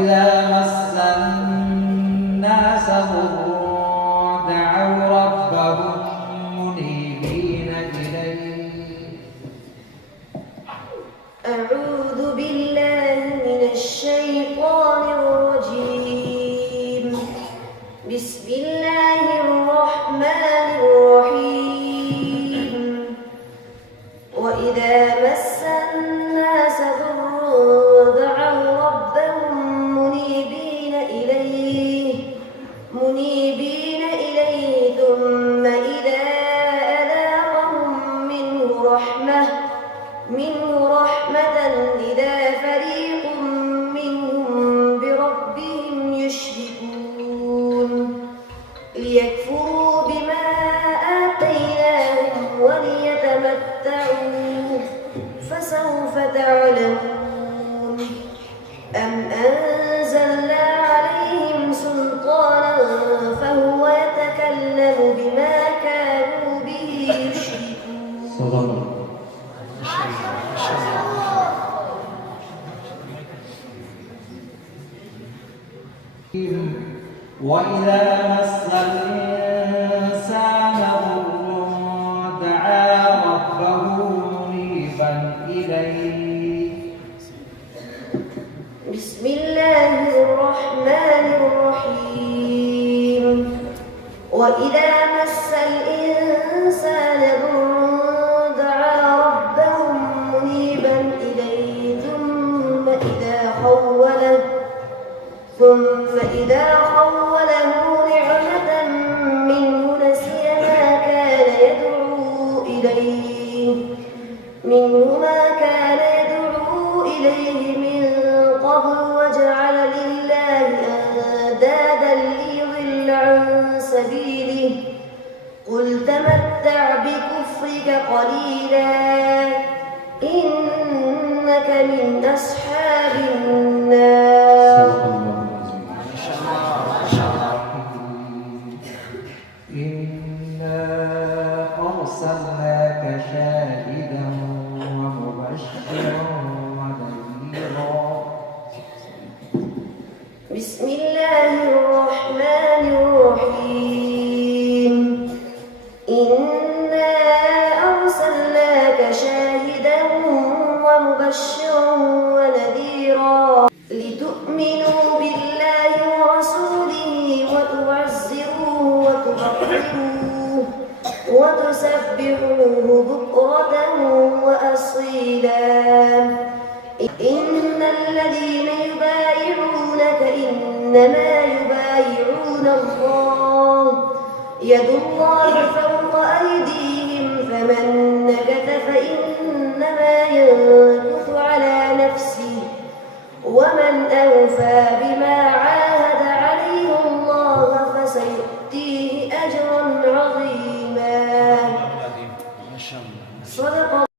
إذا مس الناس ضر دعوا ربهم منيبين إليه. أعوذ بالله من الشيطان الرجيم. بسم الله الرحمن الرحيم. وإذا مس الناس ضر دعوا ربهم منيبين إليه ثم إذا أذاقهم منه رحمة إذا فريق منهم بربهم يشركون ليكفروا بما آتيناهم وليتمتعوا فسوف تعلمون. أم أنزلنا عليهم سلطانا فهو يتكلم بما كانوا به يشركون. وإذا مس الإنسان ضر دعا ربه منيبا إليه. بسم الله الرحمن الرحيم. وإذا مس الإنسان ضر دعا ربه منيبا إليه ثم إذا خوله نعمة منه نسي ما كان يدعو إليه من قبل وجعل لله أندادا ليضل عن سبيله. قل تمتع بكفرك قليلا إنك من أصحاب النار. إنا أرسلناك شاهدا ومبشرا ونذيرا. بسم الله الرحمن الرحيم. إنا أرسلناك شاهدا ومبشرا ونذيرا لتؤمنوا بالله ورسوله وتعزروه وتوقروه وتسبحوه بكرة وأصيلا. إن الذين يبايعونك إنما يبايعون الله يد الله فوق أيديهم فمن نكث فإنما